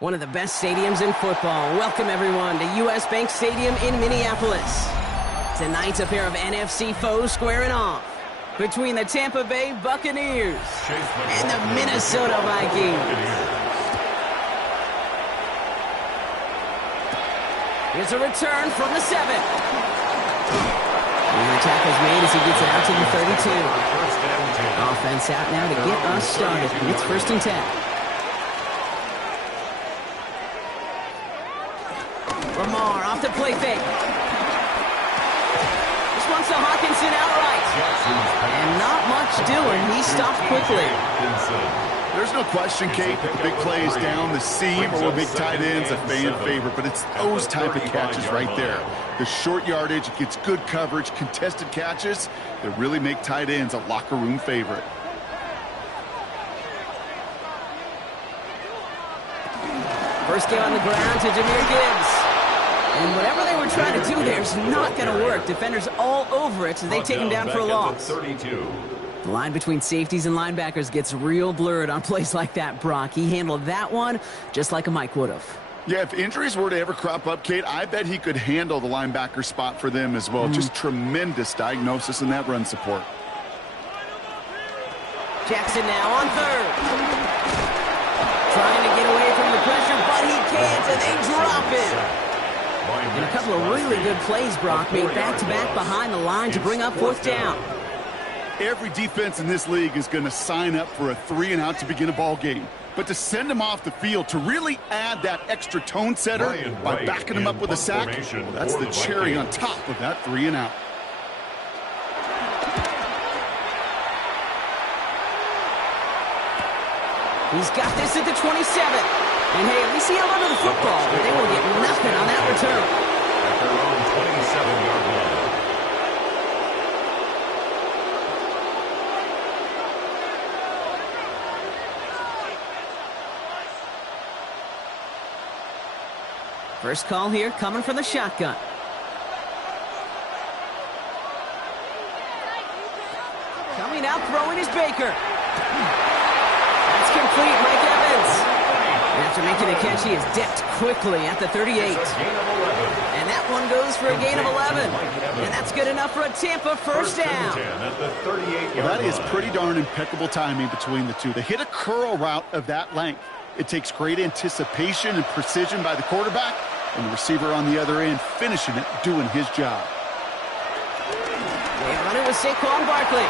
One of the best stadiums in football. Welcome, everyone, to U.S. Bank Stadium in Minneapolis. Tonight's a pair of NFC foes squaring off between the Tampa Bay Buccaneers and the Minnesota Vikings. Here's a return from the 7. And the tackle's made as he gets out to the 32. Offense out now to get us started. It's 1st and 10. Lamar off the play fake. This one's to Hockenson outright. And not much doing. He stopped quickly. There's no question, Kate, that the big plays down the seam or big tight ends a fan favorite, but it's those type of catches right there. The short yardage, it gets good coverage, contested catches that really make tight ends a locker room favorite. First game on the ground to Jahmyr Gibbs. And whatever they were trying to do there is not going to work. Defenders all over it as they take him down for a loss. The line between safeties and linebackers gets real blurred on plays like that, Brock. He handled that one just like a Mike would have. Yeah, if injuries were to ever crop up, Kate, I bet he could handle the linebacker spot for them as well. Just tremendous diagnosis in that run support. Jackson now on 3rd. Trying to get away from the pressure, but he can't, and they drop it. And a couple of really good plays, Brock, made back-to-back behind the line to bring up 4th down. Every defense in this league is going to sign up for a 3-and-out to begin a ball game. But to send them off the field, to really add that extra tone setter by backing them up with a sack, well, that's the cherry on top of that 3-and-out. He's got this at the 27. And hey, at least he held onto the football, but they will get nothing on that return. At their own 27-yard line. First call here coming from the shotgun. Coming out, throwing is Baker. That's complete, Mike Evans. And after making the catch, he is decked quickly at the 38. And that one goes for a gain of 11. And that's good enough for a Tampa first down. Well, that is pretty darn impeccable timing between the two. They hit a curl route of that length. It takes great anticipation and precision by the quarterback, and the receiver on the other end finishing it, doing his job. They are running with Saquon Barkley.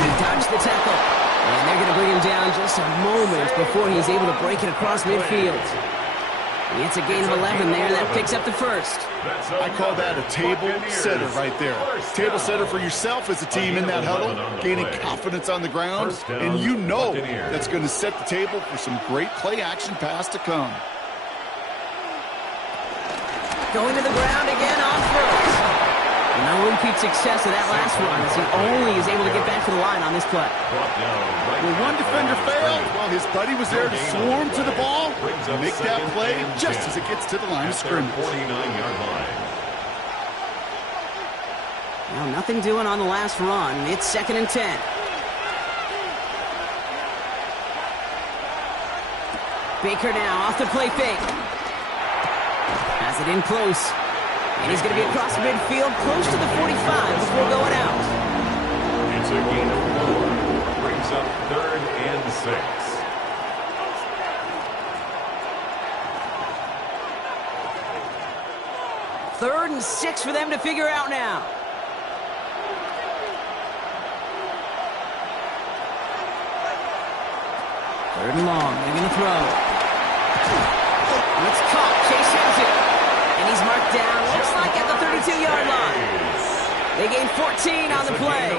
He dodged the tackle. And they're going to bring him down just a moment before he's able to break it across midfield. It's a gain of 11 there. That picks up the first. I call that a table setter right there. Table setter for yourself as a team in that huddle, gaining confidence on the ground, and you know that's going to set the table for some great play-action pass to come. Going to the ground again on first. No repeat success of that last run as he only is able to get back to the line on this play. When one defender failed, well, his buddy was there to swarm to the ball and make that play just as it gets to the line of scrimmage. Well, nothing doing on the last run. It's 2nd and 10. Baker now off the play fake. Has it in close. And he's going to be across midfield, close to the 45 before going out. It's a gain of 4. Brings up 3rd and 6. 3rd and 6 for them to figure out now. Third and long. They're going to throw. It's caught. Chase has it. And he's marked down, looks like at the 32-yard line. They gain 14 on the play.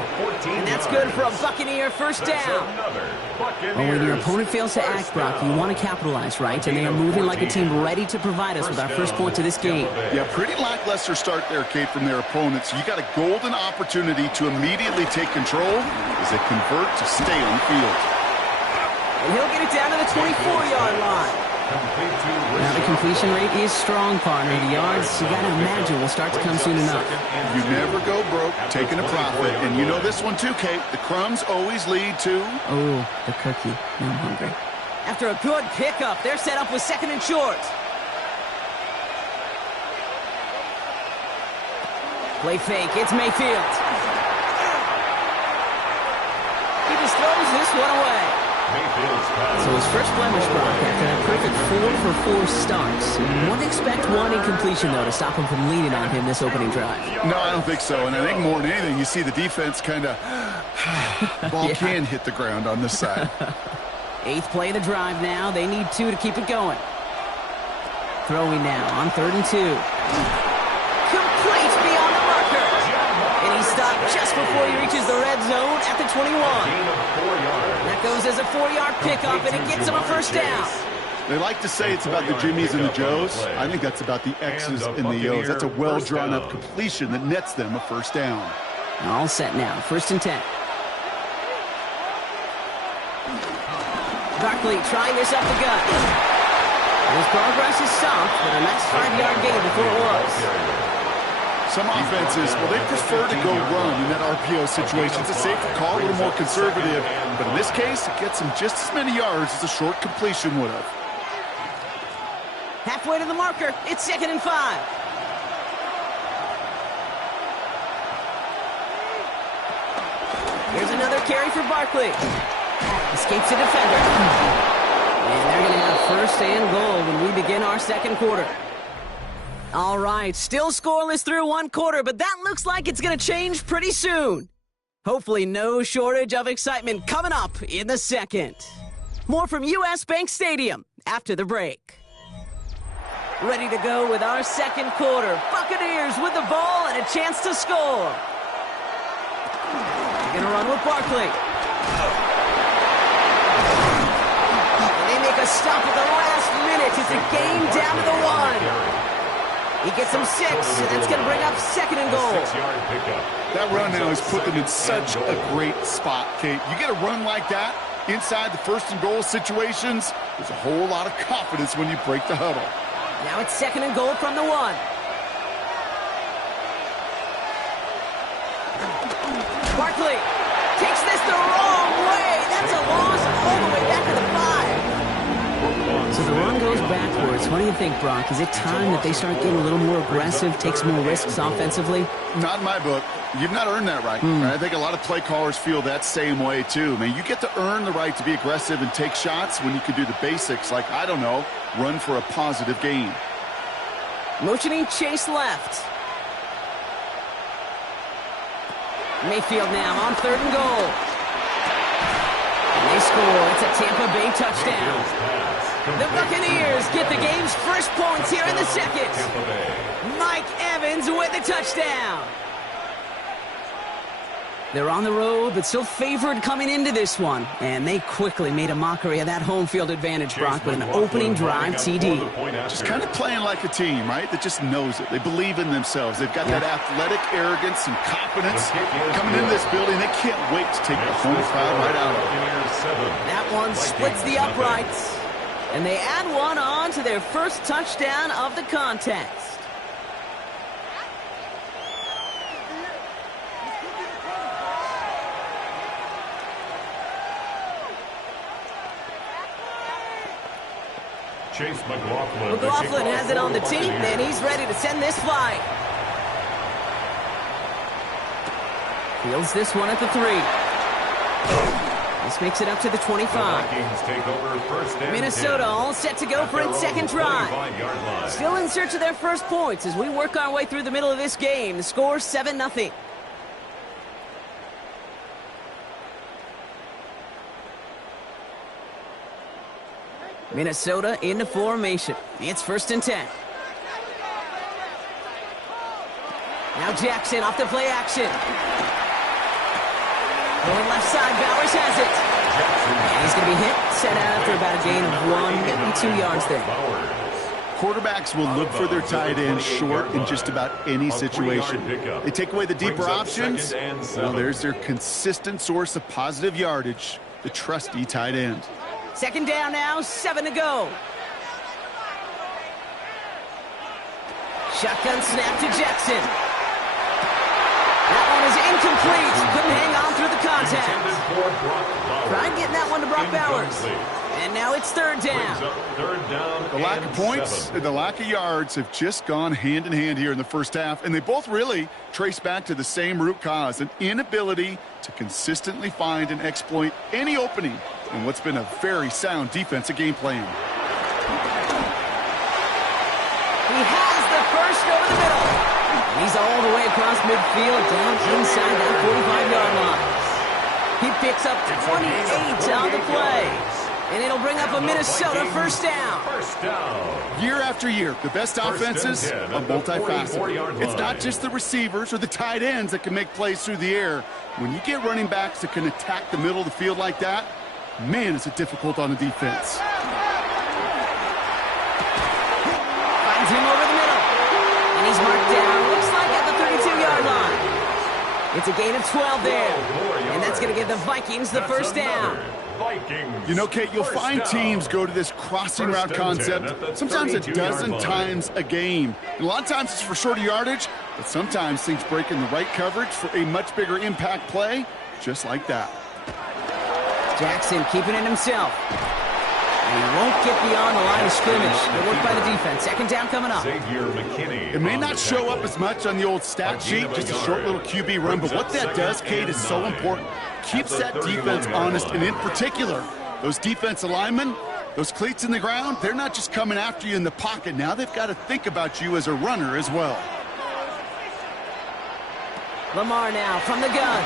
And that's good for a Buccaneer first down. Well, when your opponent fails to act, Brock, you want to capitalize, right? And they are moving like a team ready to provide us with our first point to this game. Yeah, pretty lackluster start there, Kate, from their opponents. You got a golden opportunity to immediately take control as they convert to stay on the field. And he'll get it down to the 24-yard line. Now the completion rate is strong, partner. The yards, you got to imagine, will start to come soon enough. You never go broke taking a profit. And you know this one too, Kate. The crumbs always lead to... Oh, the cookie. Now I'm hungry. After a good pickup, they're set up with second and short. Play fake, it's Mayfield. He just throws this one away. So his first blemish, Brock, after that perfect 4-for-4 starts. Wouldn't expect one incompletion, though, to stop him from leaning on him this opening drive. No, I don't think so. And I think more than anything, you see the defense kind of... ball can hit the ground on this side. 8th play of the drive now. They need 2 to keep it going. Throwing now on 3rd and 2. Complete beyond the marker. And he stopped just before he reaches the red zone at the 21. That goes as a 4-yard pickup, and it gets him a first down. They like to say it's about the Jimmies and the Joes. I think that's about the X's and the O's. That's a well-drawn-up completion that nets them a first down. All set now. 1st and 10. Barkley trying this up the gut. His progress is soft, but a nice 5-yard gain before it was. Some offenses, well, they prefer to go run in that RPO situation. It's a safer call, a little more conservative. But in this case, it gets him just as many yards as a short completion would have. Halfway to the marker. It's 2nd and 5. Here's another carry for Barkley. Escapes the defender. And they're going to have 1st and goal when we begin our second quarter. All right, still scoreless through 1 quarter, but that looks like it's going to change pretty soon. Hopefully no shortage of excitement coming up in the second. More from US Bank Stadium after the break. Ready to go with our second quarter. Buccaneers with the ball and a chance to score. They're going to run with Barkley. They make a stop at the last minute. It's a game down to the 1. He gets him 6, and that's going to bring up 2nd and goal. That run now has put them in such a great spot, Kate. You get a run like that inside the 1st and goal situations, there's a whole lot of confidence when you break the huddle. Now it's 2nd and goal from the 1. Barkley takes this the wrong way. That's a loss all the way back to the 5. So the run goes backwards. What do you think, Brock? Is it time that they start getting a little more aggressive, take some more risks offensively? Not in my book. You've not earned that right. I think a lot of play callers feel that same way, too. Man, you get to earn the right to be aggressive and take shots when you can do the basics, like, I don't know, run for a positive gain. Motioning Chase left. Mayfield now on 3rd and goal. And they score. It's a Tampa Bay touchdown. The Buccaneers get the game's first points here in the second. Mike Evans with the touchdown. They're on the road, but still favored coming into this one. And they quickly made a mockery of that home field advantage, Brock, with an opening drive TD. Just kind of playing like a team, right? That just knows it. They believe in themselves. They've got that athletic arrogance and confidence. Coming into this building, they can't wait to take the home crowd right out of it. That one splits the uprights. And they add one on to their first touchdown of the contest. Chase McLaughlin. McLaughlin has it on the tee, and he's ready to send this flying. Fields this one at the 3. This makes it up to the 25. Take over first and Minnesota 10. all set to go for its second drive. Still in search of their first points as we work our way through the middle of this game. The score 7-0. Minnesota into formation. It's 1st and 10. Now Jackson off the play action. Going left side, Bowers has it. And he's going to be hit, set out after about a gain of 1, maybe 2 yards there. Quarterbacks will look for their tight end short in just about any situation. They take away the deeper options. Well, there's their consistent source of positive yardage, the trusty tight end. 2nd down now, 7 to go. Shotgun snap to Jackson. That one is incomplete. Couldn't hang on through the contact. Tried getting that one to Brock Bowers. And now it's third down. The lack of points and the lack of yards have just gone hand in hand here in the first half, and they both really trace back to the same root cause, an inability to consistently find and exploit any opening in what's been a very sound defensive game plan. He has the first over the middle. And he's all the way across midfield, down inside that 45-yard line. He picks up 28 on the play. And it'll bring up a Minnesota first down. Year after year, the best offenses are multifaceted. It's not just the receivers or the tight ends that can make plays through the air. When you get running backs that can attack the middle of the field like that, man, is it difficult on the defense. Finds him over the middle. And he's marked down, looks like at the 32-yard line. It's a gain of 12 there. And that's going to give the Vikings the first down. You know, Kate, you'll find teams go to this crossing route concept sometimes a dozen times a game. And a lot of times it's for shorter yardage, but sometimes things break in the right coverage for a much bigger impact play, just like that. Jackson keeping it himself. And he won't get beyond the line of scrimmage. Good work by the defense. Second down coming up. It may not show up as much on the old stat sheet, just a short little QB run, but what that does, Kate, is so important. Keeps that defense honest, and in particular, those defensive linemen, those cleats in the ground, they're not just coming after you in the pocket. Now they've got to think about you as a runner as well. Lamar now from the gun.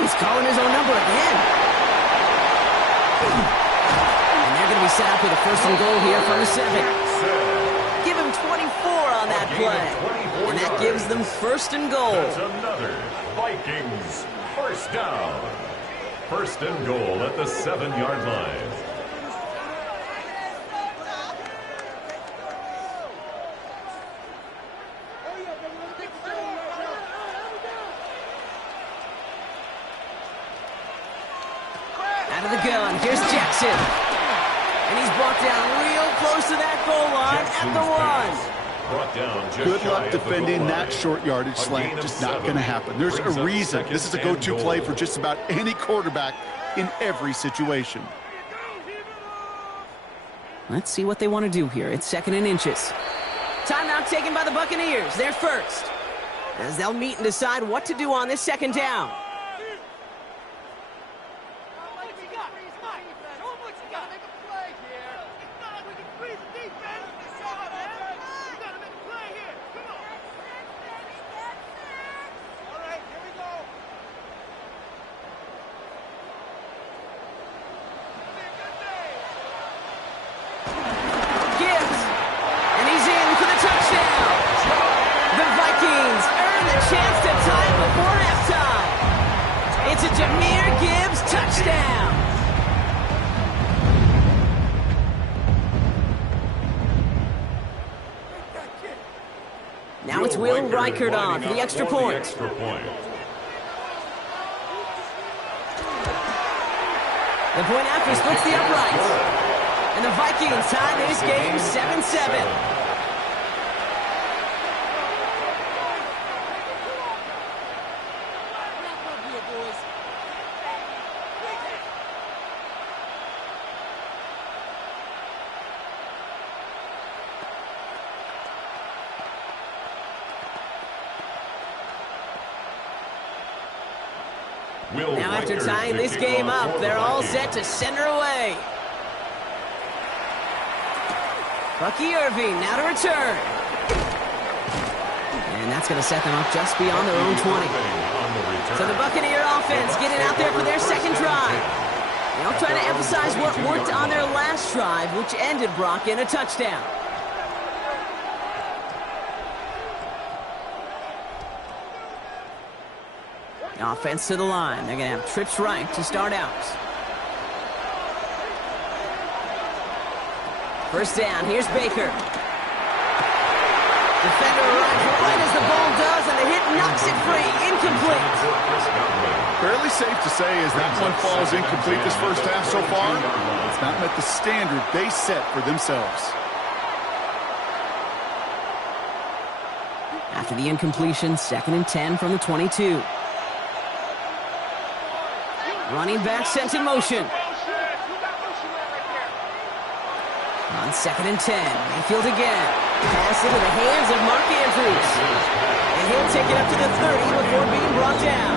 He's calling his own number again. And they're going to be set up with a first and goal here from the 7. Give him 24 on that play. And that gives them first and goal. That's another Vikings first down. First and goal at the 7-yard line. Out of the gun, here's Jackson. And he's brought down real close to that goal line at the 1. Good luck defending that short yardage slant. Just not going to happen. There's a reason this is a go-to play for just about any quarterback in every situation. Let's see what they want to do here. It's 2nd and inches. Timeout taken by the Buccaneers. They're first, as they'll meet and decide what to do on this second down. It's a Jahmyr Gibbs touchdown. Now it's Will Reichert on for the extra point. The point after splits the uprights. And the Vikings tie this game 7-7. Now after tying this game up, they're all set to send her away. Bucky Irving now to return. And that's going to set them up just beyond their own 20. So the Buccaneer offense getting out there for their second drive. They'll try to emphasize what worked on their last drive, which ended Brock in a touchdown. Offense to the line. They're going to have trips right to start out. First down. Here's Baker. Defender arrives right as the ball does, and the hit knocks it free. Incomplete. Fairly safe to say as that one falls incomplete this first half so far, it's not met the standard they set for themselves. After the incompletion, 2nd and 10 from the 22. Running back sent in motion. On 2nd and 10, Mayfield again. Pass into the hands of Mark Andrews. And he'll take it up to the 30 before being brought down.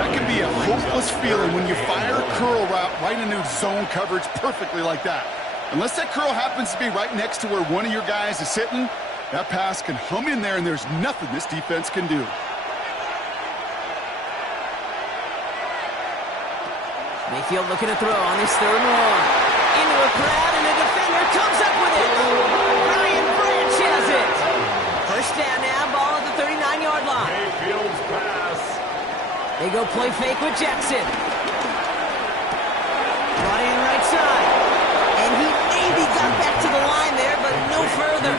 That can be a hopeless feeling when you fire a curl route right into zone coverage perfectly like that. Unless that curl happens to be right next to where one of your guys is sitting, that pass can hum in there and there's nothing this defense can do. Mayfield looking to throw on this 3rd and 1. Into a crowd, and a defender comes up with it. Ryan Branch has it. First down now, ball at the 39-yard line. Mayfield's pass. They go play fake with Jackson. Brought in right side. And he maybe got back to the line there, but no further.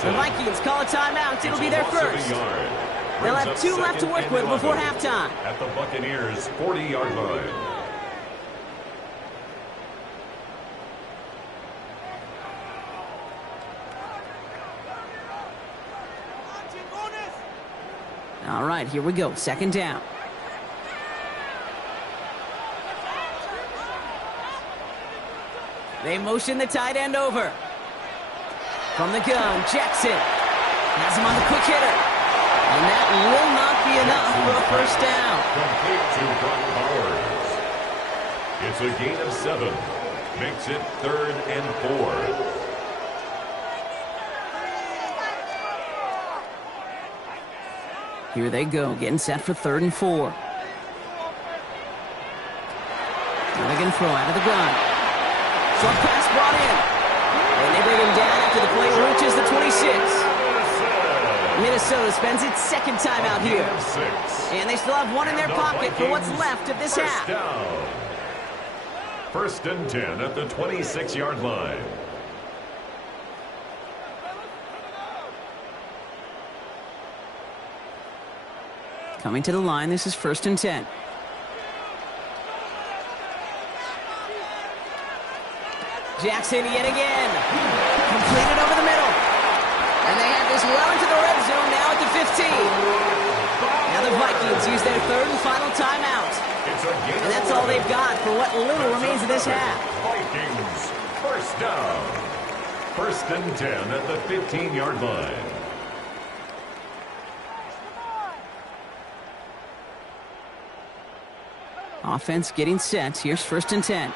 The Vikings call a timeout. It'll be their first. They'll have 2 left to work with before halftime. At the Buccaneers' 40-yard line. All right, here we go. 2nd down. They motion the tight end over. From the gun, Jackson has him on the quick hitter. And that will not be enough for a first down. Complete to Brock Bowers. It's a gain of 7. Makes it 3rd and 4. Here they go, getting set for 3rd and 4. Now they're going to throw out of the gun. Short pass brought in. And they bring him down after the play reaches the 26. Minnesota spends its 2nd time out here. And they still have 1 in their pocket for what's left of this half. Down. 1st and 10 at the 26-yard line. Coming to the line, this is 1st and 10. Jackson yet again. Completed over the middle. And they have this well into the red zone now at the 15. Now the Vikings use their 3rd and final timeout. And that's all they've got for what little remains of this half. Vikings, first down. 1st and 10 at the 15-yard line. Offense getting set. Here's 1st and 10.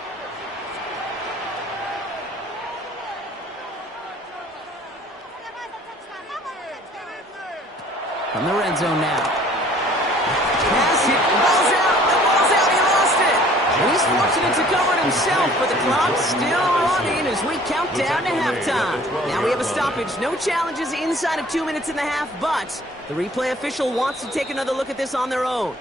From the red zone now. Pass hit. Ball's out. The ball's out. He lost it. And he's fortunate to cover it himself, but the clock's still running as we count down to halftime. Now we have a stoppage. No challenges inside of 2 minutes and a half, but the replay official wants to take another look at this on their own.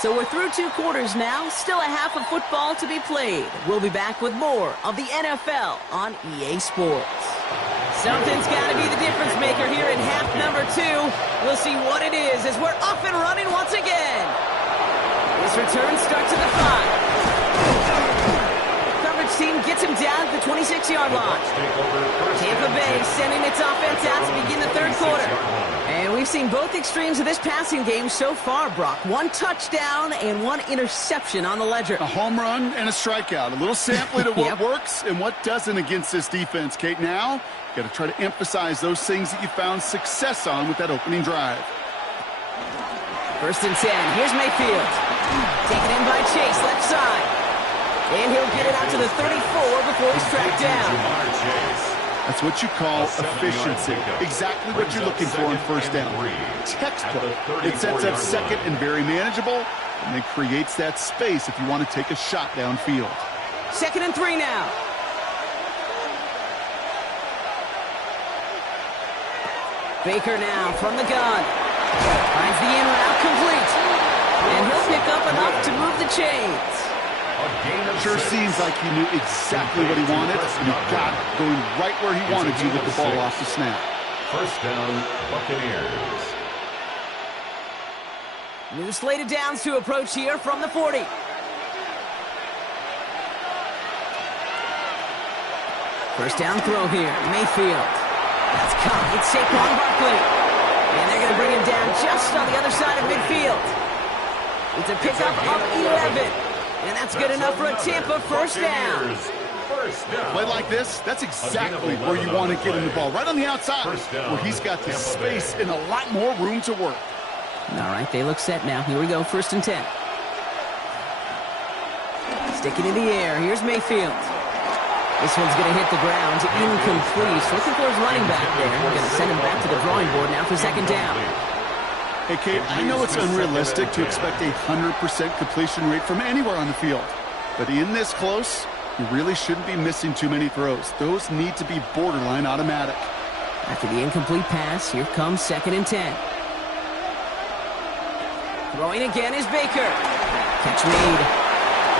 So we're through 2 quarters now, still a half of football to be played. We'll be back with more of the NFL on EA Sports. Something's got to be the difference maker here in half number 2. We'll see what it is as we're off and running once again. This return starts at the 5. Coverage team gets him down at the 26-yard line. Tampa Bay sending its offense out to begin the 3rd quarter. And we've seen both extremes of this passing game so far, Brock. 1 touchdown and 1 interception on the ledger. A home run and a strikeout. A little sampling of what works and what doesn't against this defense, Kate. Now, you got to try to emphasize those things that you found success on with that opening drive. 1st and 10. Here's Mayfield. Taken in by Chase, left side. And he'll get it out to the 34 before he's tracked down. That's what you call efficiency. Exactly what you're looking for in 1st down. Textbook. It sets up 2nd and very manageable, and it creates that space if you want to take a shot downfield. 2nd and 3 now. Baker now from the gun. Finds the in route complete. And he'll pick up enough to move the chains. Sure seems like he knew exactly what he wanted, and he got it, going right where he wanted to with the ball off the snap. 1st down, Buccaneers. New slate of downs to approach here from the 40. First down throw here. Mayfield. That's caught. It's Saquon Barkley. And they're going to bring him down just on the other side of midfield. It's a pickup of 11. And that's good enough for a Tampa first down. Play like this, that's exactly where you want to get him the ball. Right on the outside, where he's got the space and a lot more room to work. All right, they look set now. Here we go, 1st and 10. Sticking in the air. Here's Mayfield. This one's going to hit the ground. Incomplete. Looking for his running back there. We're going to send him back to the drawing board now for 2nd down. Hey, Kate, I know it's unrealistic to expect a 100% completion rate from anywhere on the field. But in this close, you really shouldn't be missing too many throws. Those need to be borderline automatic. After the incomplete pass, here comes 2nd and 10. Throwing again is Baker. Catch made.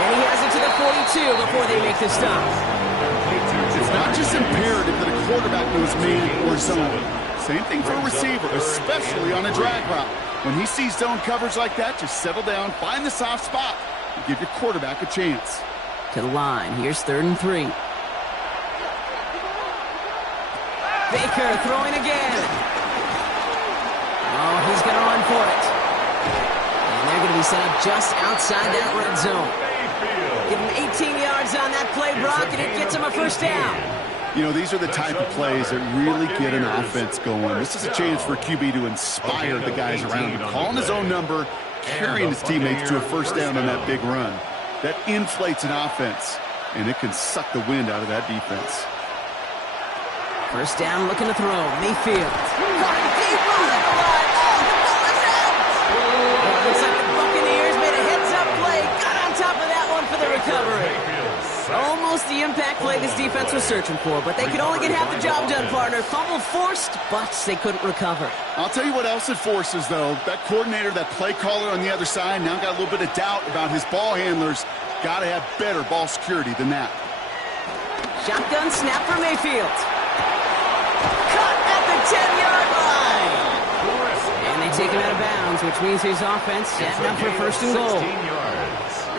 And he has it to the 42 before they make the stop. It's not just imperative that a quarterback knows man or zone. Same thing for a receiver, especially on a drag route. When he sees zone coverage like that, just settle down, find the soft spot, and give your quarterback a chance. To the line. Here's 3rd and 3. Baker throwing again. Oh, he's going to run for it. And they're going to be set up just outside that red zone. Give him 18 yards on that play, Brock, and it gets him a first down. You know, these are the type of plays that really get an offense going. This is a chance for QB to inspire the guys around him, calling his own number, carrying his teammates to a first down on that big run. That inflates an offense, and it can suck the wind out of that defense. First down, looking to throw. Mayfield. Running deep on the line. Oh, the ball is out! It looks like the Buccaneers made a heads-up play. Got on top of that one for the recovery. Almost the impact play this defense was searching for, but they could only get half the job done, partner. Fumble forced, but they couldn't recover. I'll tell you what else it forces, though. That coordinator, that play caller on the other side, now got a little bit of doubt about his ball handlers. Got to have better ball security than that. Shotgun snap for Mayfield. Cut at the 10-yard line. And they take him out of bounds, which means his offense setting up for 1st and goal.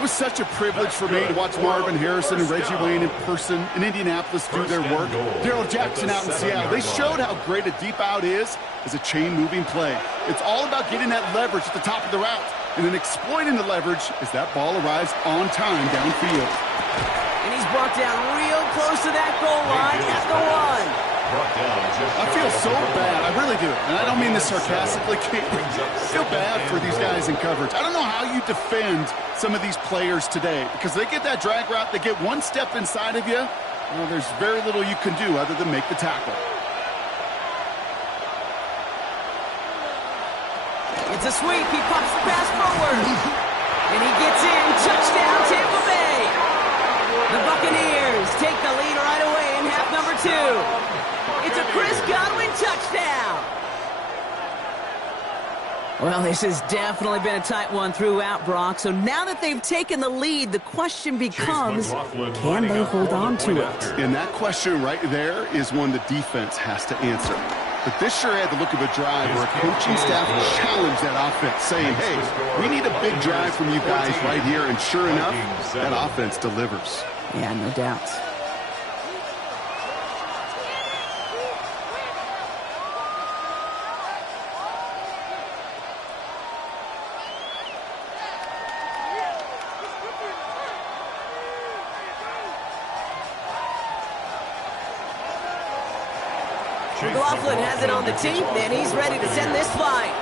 It was such a privilege for me to watch Marvin Harrison and Reggie Wayne in person in Indianapolis do their work. Darrell Jackson out in Seattle. They showed how great a deep out is as a chain-moving play. It's all about getting that leverage at the top of the route and then exploiting the leverage as that ball arrives on time downfield. And he's brought down real close to that goal line at the 1. I feel so bad. I really do. And I don't mean this sarcastically. I feel bad for these guys in coverage. I don't know how you defend some of these players today because they get that drag route, they get one step inside of you. Well, there's very little you can do other than make the tackle. It's a sweep. He pops the pass forward. And he gets in. Touchdown, Tampa Bay. The Buccaneers take the lead right away in half number 2. It's a Chris Godwin touchdown. Well, this has definitely been a tight one throughout, Brock. So now that they've taken the lead, the question becomes, can they hold on to it? And that question right there is one the defense has to answer. But this sure had the look of a drive where a coaching staff challenged that offense, saying, hey, we need a big drive from you guys right here. And sure enough, that offense delivers. Yeah, no doubt. McLaughlin has it on the tee, and he's ready to send this flying.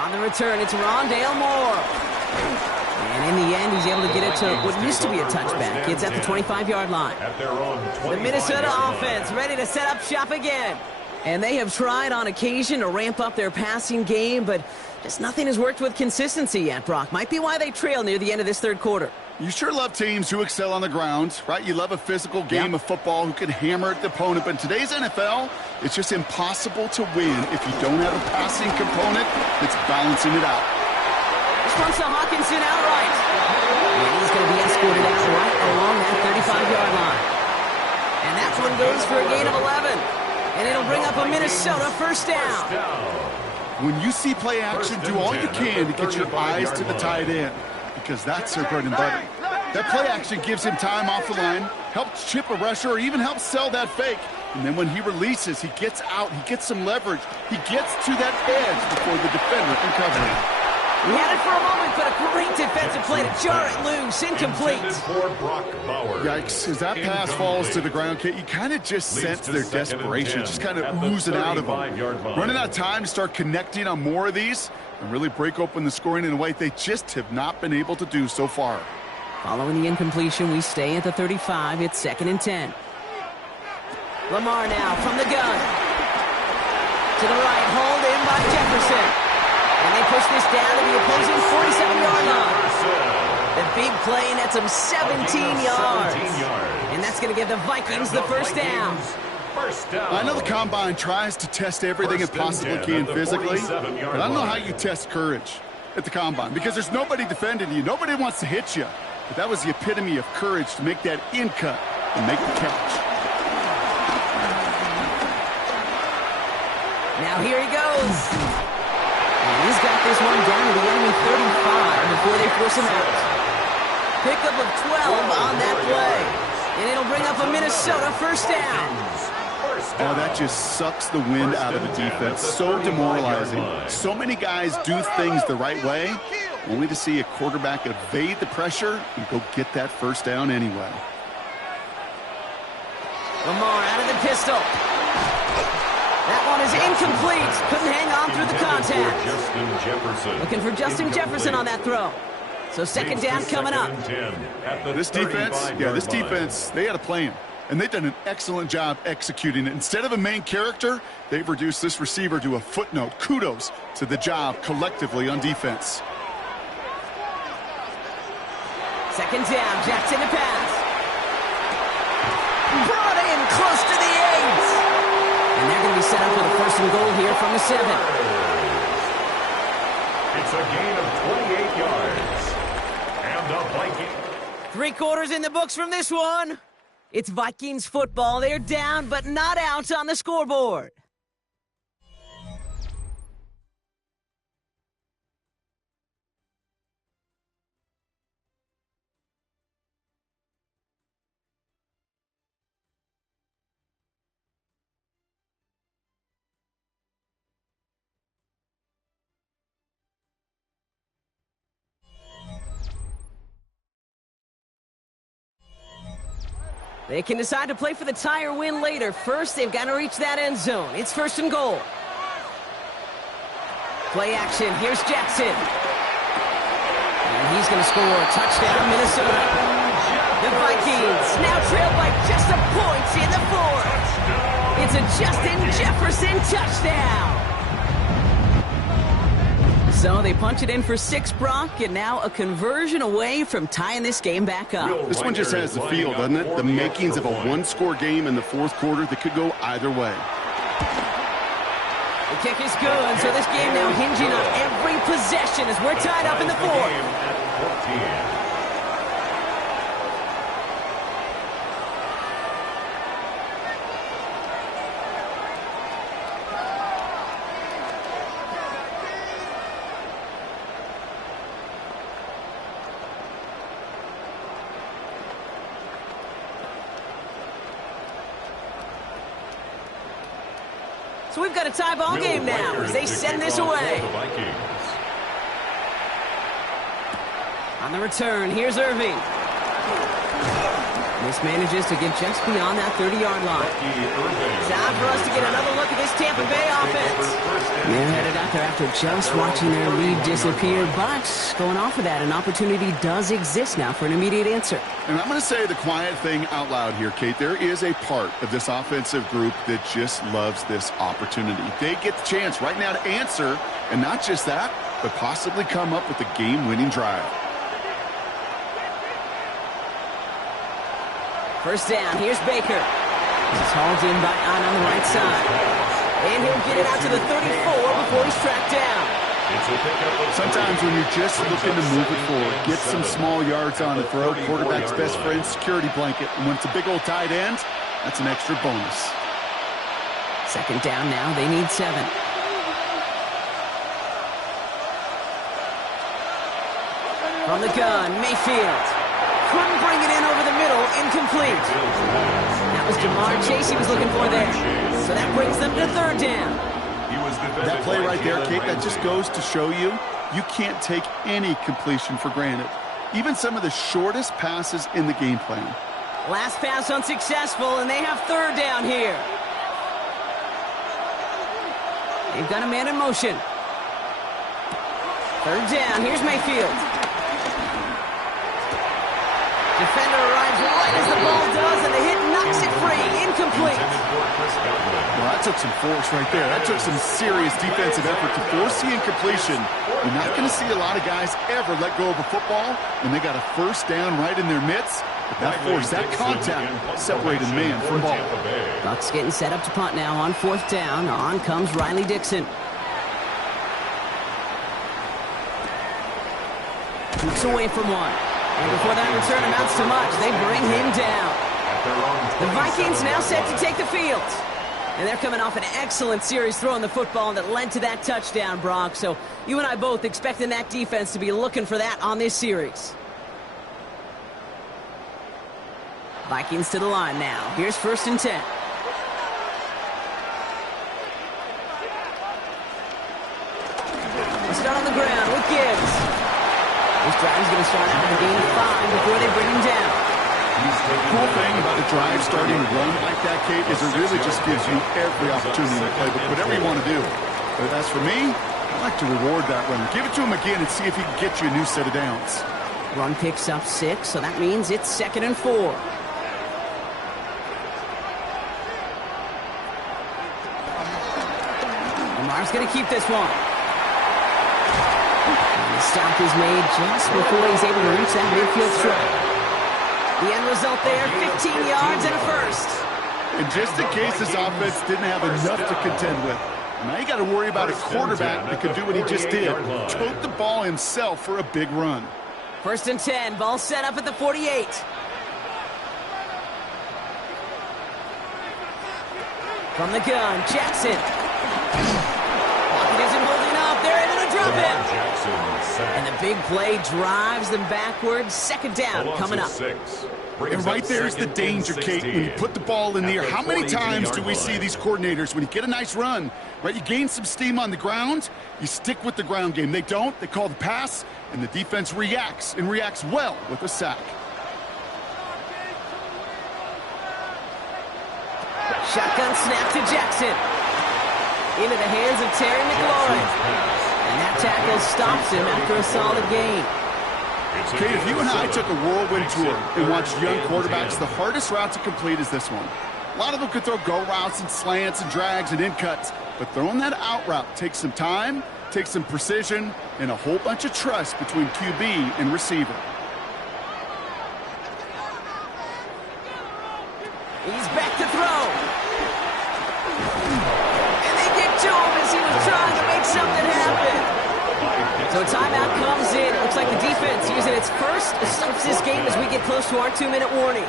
On the return, it's Rondale Moore. And in the end, he's able to get it to what used to be a touchback. It's at the 25-yard line. The Minnesota offense ready to set up shop again. And they have tried on occasion to ramp up their passing game, but just nothing has worked with consistency yet, Brock. Might be why they trail near the end of this third quarter. You sure love teams who excel on the ground, right? You love a physical game of football who can hammer at the opponent. But in today's NFL, it's just impossible to win if you don't have a passing component that's balancing it out. This one's to Hawkinson outright. And he's going to be escorted out right along that 35-yard line. And that one goes for a gain of 11. And it'll bring up a Minnesota first down. When you see play action, do all you can to get your eyes to the tight end, because that's their bread and butter. That play action gives him time off the line, helps chip a rusher, or even helps sell that fake. And then when he releases, he gets out, he gets some leverage. He gets to that edge before the defender can cover him. He had it for a moment, but a great defensive play to jar it loose. Incomplete. For Brock Bowers. Yikes. As that pass falls to the ground, Kate, you kind of just sense their desperation, just kind of oozing out of them. Running out of time to start connecting on more of these and really break open the scoring in a way they just have not been able to do so far. Following the incompletion, we stay at the 35. It's 2nd and 10. Lamar now from the gun. To the right, hauled in by Jefferson. And they push this down to the opposing 47-yard line. The big play nets them 17 yards. And that's going to give the Vikings the first down. I know the Combine tries to test everything it possibly can physically, but I don't know how you test courage at the Combine because there's nobody defending you. Nobody wants to hit you. But that was the epitome of courage to make that in cut and make the catch. Now here he goes. And he's got this one down to the enemy 35 before they force him out. Pickup of 12 on that play. And it'll bring up a Minnesota first down. Oh, that just sucks the wind out of the defense. So demoralizing. So many guys do things the right way, only to see a quarterback evade the pressure and go get that first down anyway. Lamar out of the pistol. That one is incomplete. Couldn't hang on through the contact. Looking for Justin Jefferson on that throw. So 2nd down coming up. This defense, they had a plan. And they've done an excellent job executing it. Instead of a main character, they've reduced this receiver to a footnote. Kudos to the job collectively on defense. 2nd down, Jackson to pass. Brought in close to the 8. And they're going to be set up with a 1st and goal here from the 7. It's a gain of 28 yards. And a Viking. 3 quarters in the books from this one. It's Vikings football. They're down, but not out on the scoreboard. They can decide to play for the tie or win later. First, they've got to reach that end zone. It's 1st and goal. Play action. Here's Jackson. And he's going to score a touchdown, Minnesota. The Vikings now trail by just a point in the 4th. It's a Justin Jefferson touchdown. So they punch it in for 6, Brock, and now a conversion away from tying this game back up. This one just has the feel, doesn't it? The makings of a one-score game in the 4th quarter that could go either way. The kick is good, so this game now hinging on every possession as we're tied up in the 4th. So we've got a tie ball game now as they send this away. On the return, here's Irving. This manages to get just beyond that 30-yard line. Time for us to get another look at this Tampa Bay offense. They're headed out there after just watching their lead disappear, but going off of that, an opportunity does exist now for an immediate answer. And I'm going to say the quiet thing out loud here, Kate. There is a part of this offensive group that just loves this opportunity. They get the chance right now to answer, and not just that, but possibly come up with a game-winning drive. First down, here's Baker. He's hauled in by Ahn on the right side. And he'll get it out to the 34 before he's tracked down. Sometimes when you're just looking to move it forward, get some small yards on the throw, quarterback's best friend, security blanket. And when it's a big old tight end, that's an extra bonus. 2nd down now, they need 7. From the gun, Mayfield. couldn't bring it in over the middle. Incomplete. That was Jamar Chase he was looking for there. So that brings them to third down. That play right there, Kate, that just goes to show you can't take any completion for granted. Even some of the shortest passes in the game plan. Last pass unsuccessful, and they have third down here. They've got a man in motion. Third down. Here's Mayfield. Defender arrives right as the ball does, and the hit knocks it free. Incomplete. Well, that took some force right there. That took some serious defensive effort to force the incompletion. You're not going to see a lot of guys ever let go of a football when they got a first down right in their midst. But that force, that contact, separated man from ball. Bucks getting set up to punt now on fourth down. On comes Riley Dixon. Keeps away from one. And before that return amounts to much, they bring him down. The Vikings now set to take the field. And they're coming off an excellent series throwing the football that led to that touchdown, Brock. So you and I both expecting that defense to be looking for that on this series. Vikings to the line now. Here's 1st and 10. Let's start on the ground with Gibbs. This drive is going to start out with a gain of 5 before they bring him down. The cool thing about a drive starting to run like that, Kate, is it really just gives you every opportunity to play whatever you want to do. But as for me, I like to reward that runner. Give it to him again and see if he can get you a new set of downs. Run picks up 6, so that means it's 2nd and 4. Lamar's going to keep this one. The stop is made just before he's able to reach that midfield strike. The end result there, 15 yards and a first. And just in case this offense didn't have enough to contend with, now you got to worry about a quarterback that could do what he just did. Tote the ball himself for a big run. 1st and 10, ball set up at the 48. From the gun, Jackson. Pocket isn't holding up. They're able to drop it. And the big play drives them backwards. 2nd down coming up. And right there's the danger, Kate, when you put the ball in the air. How many times do we see these coordinators, when you get a nice run, right, you gain some steam on the ground, you stick with the ground game. They don't. They call the pass, and the defense reacts, and reacts well with a sack. Shotgun snap to Jackson. Into the hands of Terry McLaurin. And that tackle stops him after a solid gain. Kate, if you and I took a whirlwind tour and watched young quarterbacks, the hardest route to complete is this one. A lot of them could throw go routes and slants and drags and in cuts, but throwing that out route takes some time, takes some precision, and a whole bunch of trust between QB and receiver. He's back to throw. And they get to him as he was trying to make something happen. So timeout comes in. It looks like the defense using its first stops this game as we get close to our 2-minute warning.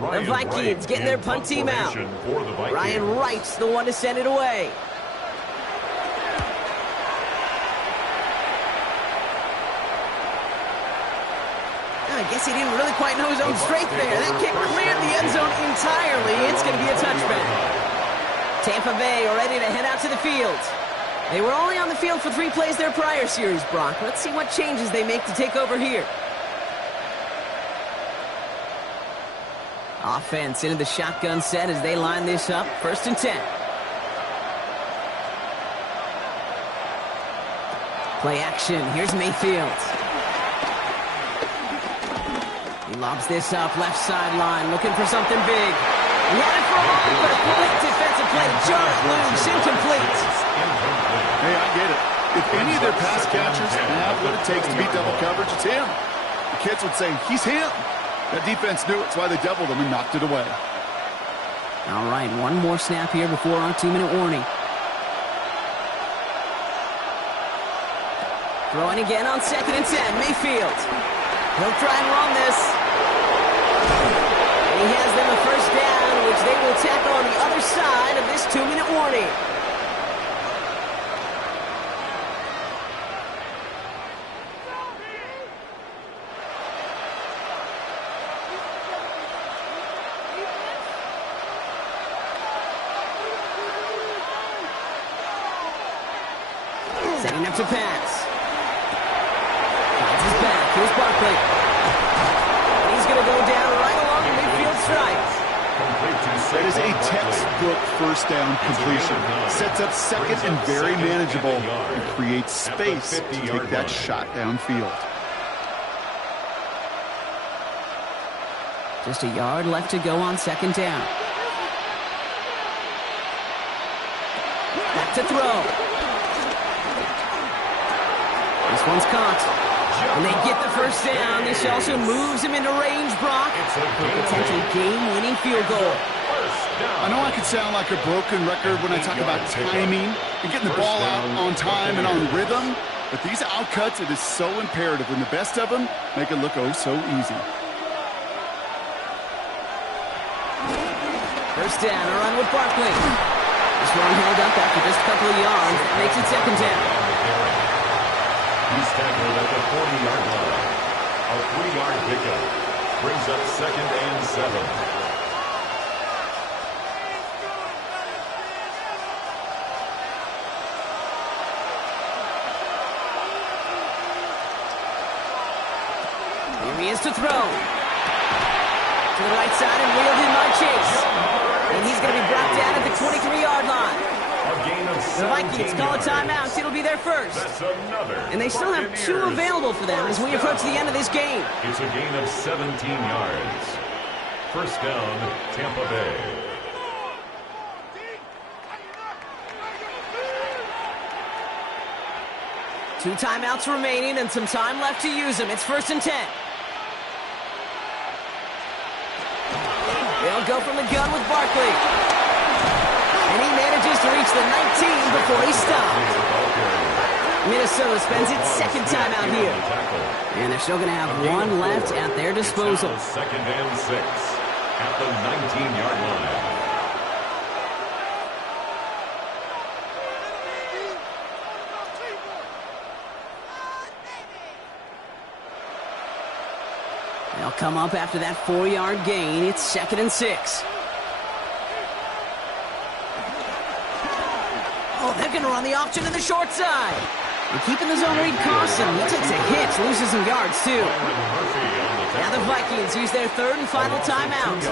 The Vikings getting their punt team out. Ryan Wright's the one to send it away. I guess he didn't really quite know his own strength there. That kick cleared the end zone entirely. It's going to be a touchback. Tampa Bay are ready to head out to the field. They were only on the field for 3 plays their prior series, Brock. Let's see what changes they make to take over here. Offense into the shotgun set as they line this up. 1st and 10. Play action. Here's Mayfield. He lobs this up left sideline, looking for something big. He had it for a moment, but a quick defensive play. Jarred loose, incomplete. Hey, I get it. If any of their pass catchers have what it takes to beat double coverage, it's him. The kids would say, he's him. That defense knew it. That's why they doubled him and knocked it away. All right, one more snap here before our 2-minute warning. Throwing again on 2nd and 10. Mayfield. He'll try and run this. He he has them a first down, which they will tackle on the other side of this 2-minute warning. Setting up to pass. Finds his back. Here's Barkley. And he's going to go down right along the midfield stripe. That is a textbook first down completion. Sets up second and very manageable and creates space to take that shot downfield. Just a yard left to go on second down. Back to throw. This one's caught. And they get the first down. This also moves him into range, Brock, for a potential game-winning field goal. I know I could sound like a broken record when I talk about timing and getting the ball out on time and on rhythm, but these outcuts, it is so imperative, and the best of them make it look oh so easy. First down, a run with Barkley. This one held up after just a couple of yards. That makes it second down. He's tackled at the 40-yard line. A 3-yard pickup brings up 2nd and 7. Here he is to throw. To the right side and wheeled in by Chase. And he's going to be brought down at the 23-yard line. The Vikings call a timeout. It'll be their first. And they still have 2 available for them as we approach the end of this game. It's a gain of 17 yards. First down, Tampa Bay. Two timeouts remaining and some time left to use them. It's 1st and 10. They'll go from the gun with Barkley. And he manages to reach the 19 before he stopped. Minnesota spends its second time out here. And they're still going to have 1 left at their disposal. 2nd and 6 at the 19-yard line. They'll come up after that 4-yard gain. It's 2nd and 6. Oh, they're going to run the option to the short side. And keeping the zone read costs him. He takes a hit, loses some yards, too. Now the Vikings use their 3rd and final timeout.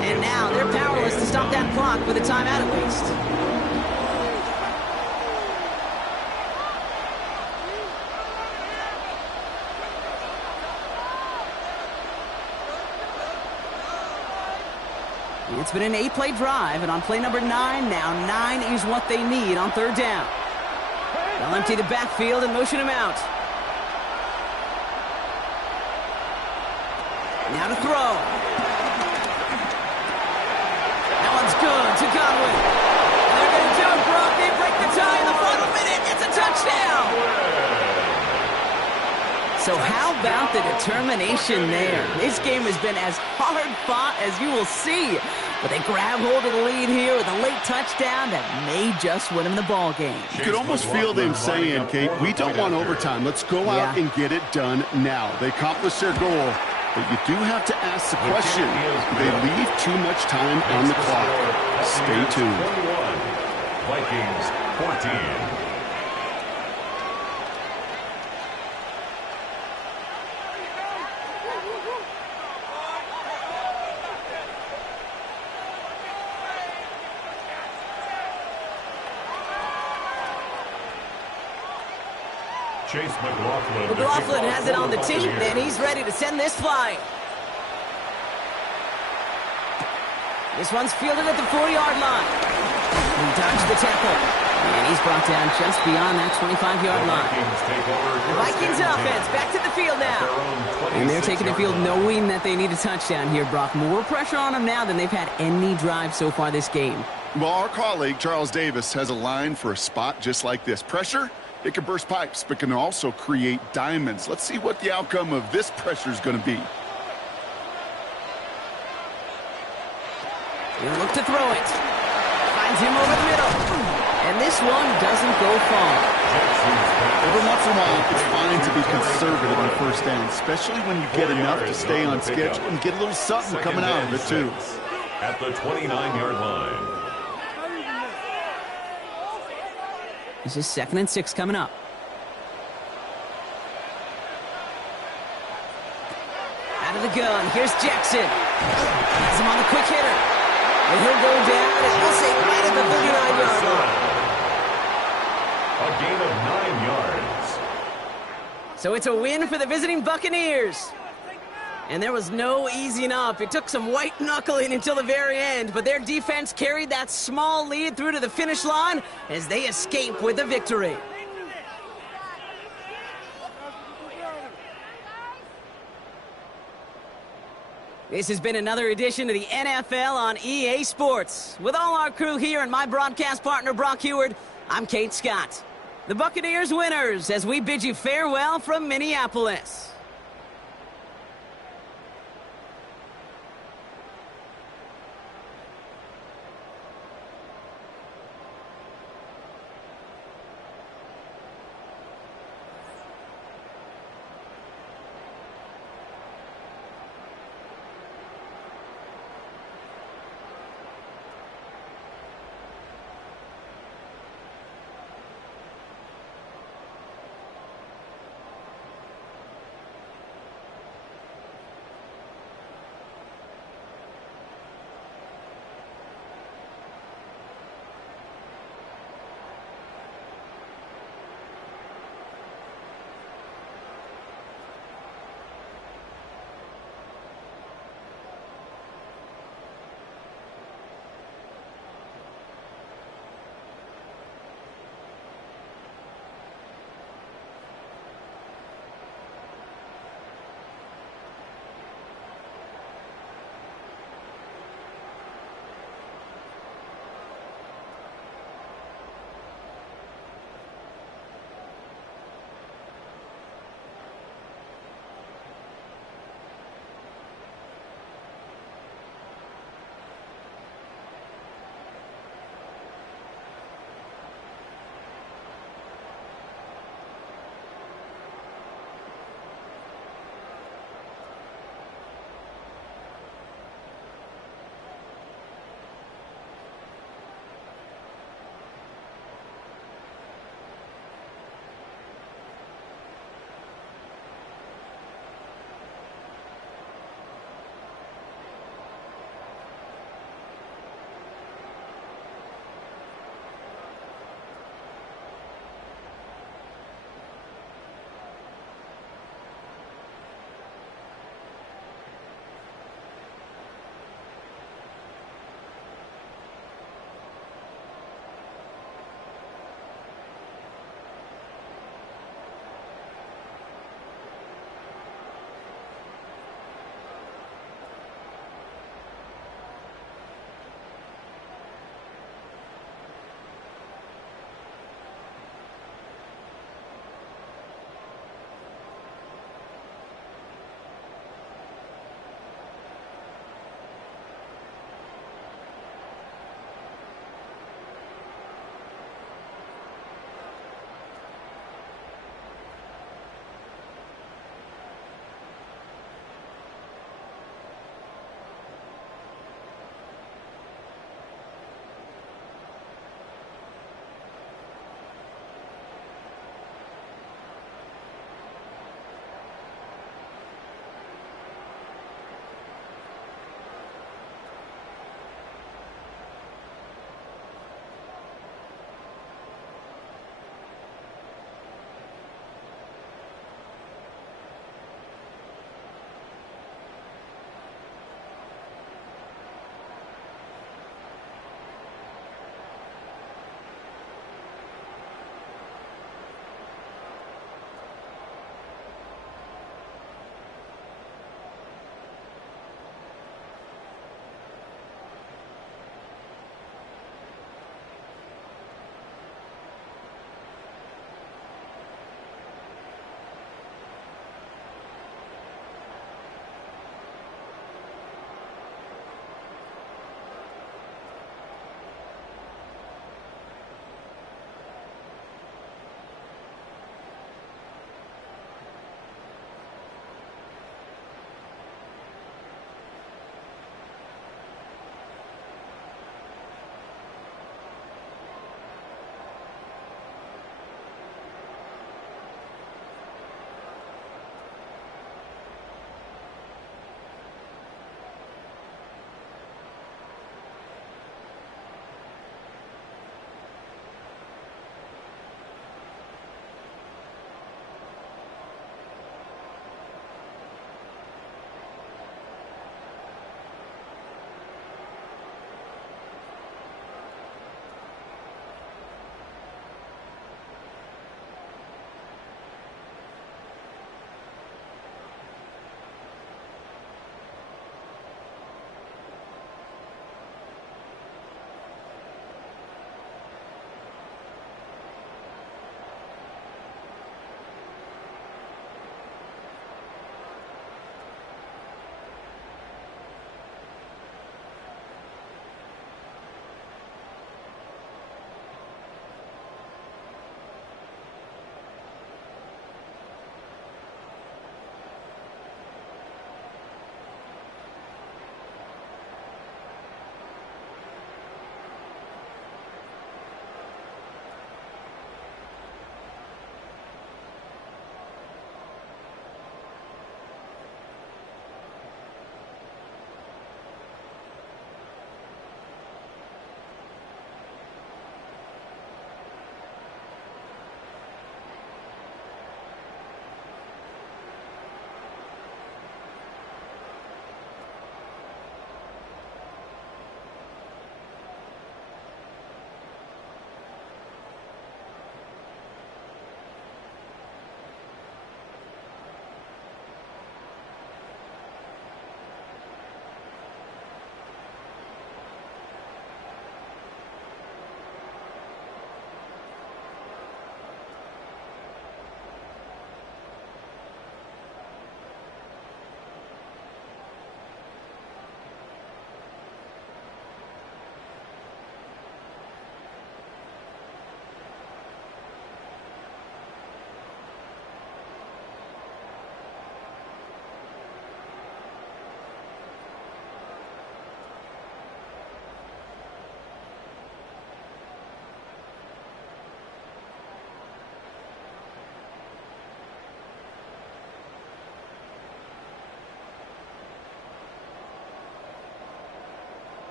And now they're powerless to stop that clock with a timeout at least. It's been an 8-play drive, and on play number 9 now, 9 is what they need on 3rd down. They'll empty the backfield and motion him out. Now to throw. That one's good to Godwin. And they're going to do it, Brock. They break the tie in the final minute. It's a touchdown. So how about the determination there? This game has been as hard fought as you will see. But they grab hold of the lead here with a late touchdown that may just win them the ball game. You could almost feel them saying, Kate, we don't want overtime. Let's go out and get it done now. They accomplished their goal, but you do have to ask the question, do they leave too much time on the clock? Stay tuned. Vikings 14. Chase McLaughlin. McLaughlin has it on the team, and he's ready to send this flying. This one's fielded at the 4-yard line. He dodged the tackle, and he's brought down just beyond that 25-yard line. The Vikings offense back to the field now. And they're taking the field knowing that they need a touchdown here, Brock. More pressure on them now than they've had any drive so far this game. Well, our colleague, Charles Davis, has a line for a spot just like this. Pressure, it can burst pipes, but can also create diamonds. Let's see what the outcome of this pressure is going to be. He'll look to throw it. Finds him over the middle. And this one doesn't go far. Every once in a while, it's fine to be conservative on first down, especially when you get enough to stay on schedule and get a little something coming out of it, too. At the 29-yard line. This is 2nd and 6 coming up. Out of the gun, here's Jackson. Has him on the quick hitter. And he'll go down, and we'll say right at the 39-yard line. A gain of 9 yards. So it's a win for the visiting Buccaneers. And there was no easing up. It took some white knuckling until the very end, but their defense carried that small lead through to the finish line as they escape with the victory. This has been another edition of the NFL on EA Sports. With all our crew here and my broadcast partner, Brock Heward, I'm Kate Scott. The Buccaneers winners as we bid you farewell from Minneapolis.